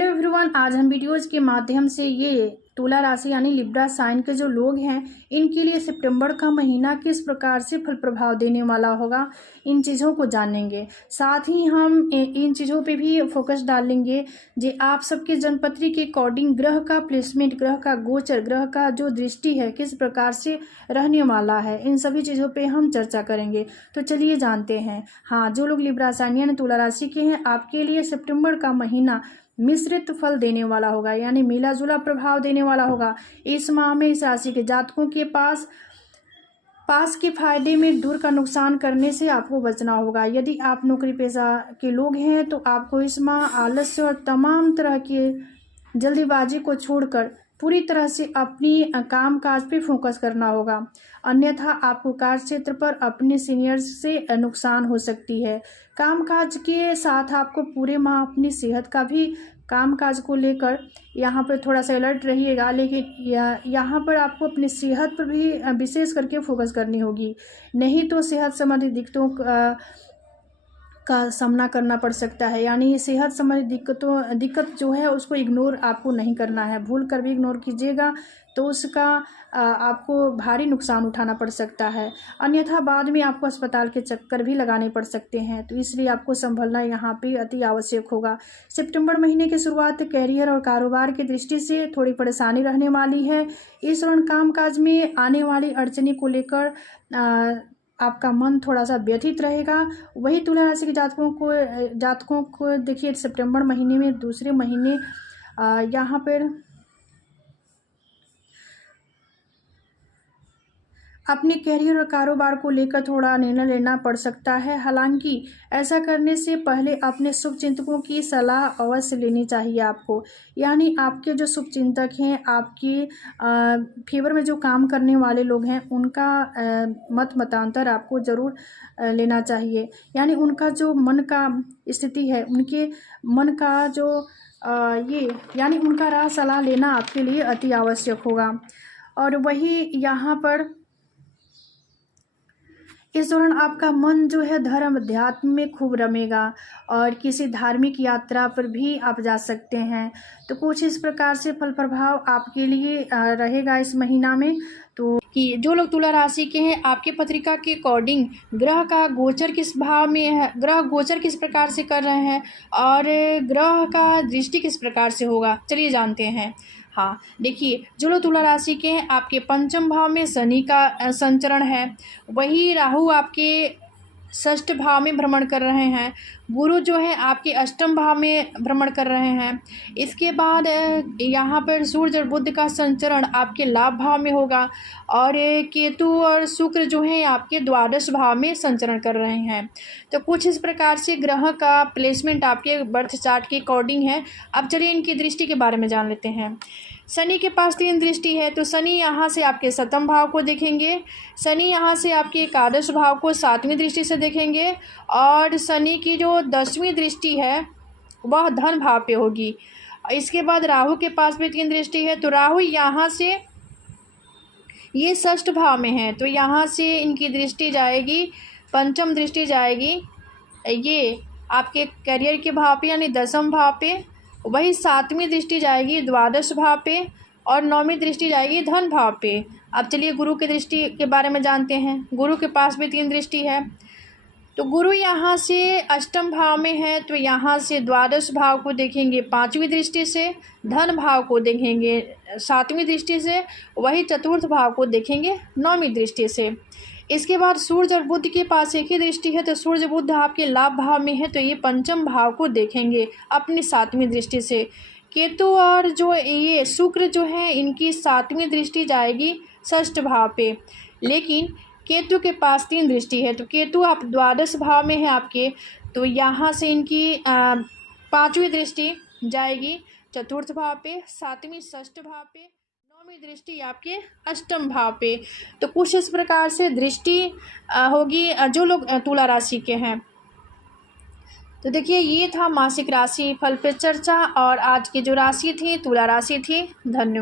Hello everyone, आज हम videos के माध्यम से ये तुला राशि यानी लिब्रा साइन के जो लोग हैं इनके लिए सितंबर का महीना किस प्रकार से फल प्रभाव देने वाला होगा, इन चीज़ों को जानेंगे। साथ ही हम इन चीज़ों पे भी फोकस डालेंगे जो आप सबके जन्मपत्री के अकॉर्डिंग ग्रह का प्लेसमेंट, ग्रह का गोचर, ग्रह का जो दृष्टि है किस प्रकार से रहने वाला है, इन सभी चीज़ों पे हम चर्चा करेंगे। तो चलिए जानते हैं। हाँ, जो लोग लिब्रा साइन यानी तुला राशि के हैं आपके लिए सितंबर का महीना मिश्रित फल देने वाला होगा, यानी मिला जुला प्रभाव देने वाला होगा। इस माह में इस राशि के जातकों के पास के फायदे में दूर का नुकसान करने से आपको बचना होगा। यदि आप नौकरी पेशा के लोग हैं तो आपको इस माह आलस्य और तमाम तरह के जल्दीबाजी को छोड़कर पूरी तरह से अपनी कामकाज पे फोकस करना होगा, अन्यथा आपको कार्य क्षेत्र पर अपने सीनियर्स से नुकसान हो सकती है। कामकाज के साथ आपको पूरे माह अपनी सेहत का भी कामकाज को लेकर यहाँ पर थोड़ा सा अलर्ट रहिएगा, लेकिन यहाँ पर आपको अपनी सेहत पर भी विशेष करके फोकस करनी होगी, नहीं तो सेहत संबंधी दिक्कतों का सामना करना पड़ सकता है। यानी सेहत संबंधी दिक्कत जो है उसको इग्नोर आपको नहीं करना है, भूल कर भी इग्नोर कीजिएगा तो उसका आपको भारी नुकसान उठाना पड़ सकता है, अन्यथा बाद में आपको अस्पताल के चक्कर भी लगाने पड़ सकते हैं। तो इसलिए आपको संभलना यहाँ पे अति आवश्यक होगा। सितंबर महीने की शुरुआत करियर और कारोबार की दृष्टि से थोड़ी परेशानी रहने वाली है। इस दौरान कामकाज में आने वाली अड़चनी को लेकर आपका मन थोड़ा सा व्यथित रहेगा। वही तुला राशि के जातकों को देखिए सितंबर महीने में दूसरे महीने यहाँ पर अपने करियर और कारोबार को लेकर थोड़ा निर्णय लेना पड़ सकता है। हालांकि ऐसा करने से पहले अपने शुभचिंतकों की सलाह अवश्य लेनी चाहिए आपको, यानी आपके जो शुभचिंतक हैं, आपके फेवर में जो काम करने वाले लोग हैं, उनका मतांतर आपको ज़रूर लेना चाहिए। यानी उनका जो मन का स्थिति है, उनके मन का जो यानी उनका राय सलाह लेना आपके लिए अति आवश्यक होगा। और वही यहाँ पर इस दौरान आपका मन जो है धर्म अध्यात्म में खूब रमेगा और किसी धार्मिक यात्रा पर भी आप जा सकते हैं। तो कुछ इस प्रकार से फल प्रभाव आपके लिए रहेगा इस महीना में। तो कि जो लोग तुला राशि के हैं आपके पत्रिका के अकॉर्डिंग ग्रह का गोचर किस भाव में है, ग्रह गोचर किस प्रकार से कर रहे हैं और ग्रह का दृष्टि किस प्रकार से होगा, चलिए जानते हैं। हाँ, देखिए जो लोग तुला राशि के हैं आपके पंचम भाव में शनि का संचरण है, वही राहु आपके षष्ठ भाव में भ्रमण कर रहे हैं, गुरु जो है आपके अष्टम भाव में भ्रमण कर रहे हैं। इसके बाद यहाँ पर सूर्य और बुध का संचरण आपके लाभ भाव में होगा और केतु और शुक्र जो है आपके द्वादश भाव में संचरण कर रहे हैं। तो कुछ इस प्रकार से ग्रह का प्लेसमेंट आपके बर्थ चार्ट के अकॉर्डिंग है। अब चलिए इनकी दृष्टि के बारे में जान लेते हैं। शनि के पास 3 दृष्टि है, तो शनि यहाँ से आपके सप्तम भाव को देखेंगे, शनि यहाँ से आपके एकादश भाव को 7वीं दृष्टि से देखेंगे और शनि की जो 10वीं दृष्टि है वह धन भाव पे होगी। इसके बाद राहु के पास भी 3 दृष्टि है, तो राहु यहाँ से ये षष्ठ भाव में है, तो यहाँ से इनकी दृष्टि जाएगी, पंचम दृष्टि जाएगी ये आपके करियर के भाव पे यानी 10वीं भाव पे, वही 7वीं दृष्टि जाएगी द्वादश भाव पे और 9वीं दृष्टि जाएगी धन भाव पे। अब चलिए गुरु की दृष्टि के बारे में जानते हैं। गुरु के पास भी 3 दृष्टि है, तो गुरु यहाँ से अष्टम भाव में है, तो यहाँ से द्वादश भाव को देखेंगे 5वीं दृष्टि से, धन भाव को देखेंगे 7वीं दृष्टि से, वही चतुर्थ भाव को देखेंगे 9वीं दृष्टि से। इसके बाद सूर्य और बुध के पास एक ही दृष्टि है, तो सूर्य बुध आपके लाभ भाव में है, तो ये पंचम भाव को देखेंगे अपनी 7वीं दृष्टि से। केतु और जो ये शुक्र जो है इनकी 7वीं दृष्टि जाएगी षष्ठ भाव पे, लेकिन केतु के पास 3 दृष्टि है, तो केतु आप द्वादश भाव में है आपके, तो यहाँ से इनकी 5वीं दृष्टि जाएगी चतुर्थ भाव पे, 7वीं षष्ठ भाव पे, 9वीं दृष्टि आपके अष्टम भाव पे। तो कुछ इस प्रकार से दृष्टि होगी जो लोग तुला राशि के हैं। तो देखिए ये था मासिक राशि फल पे चर्चा और आज की जो राशि थी तुला राशि थी। धन्यवाद।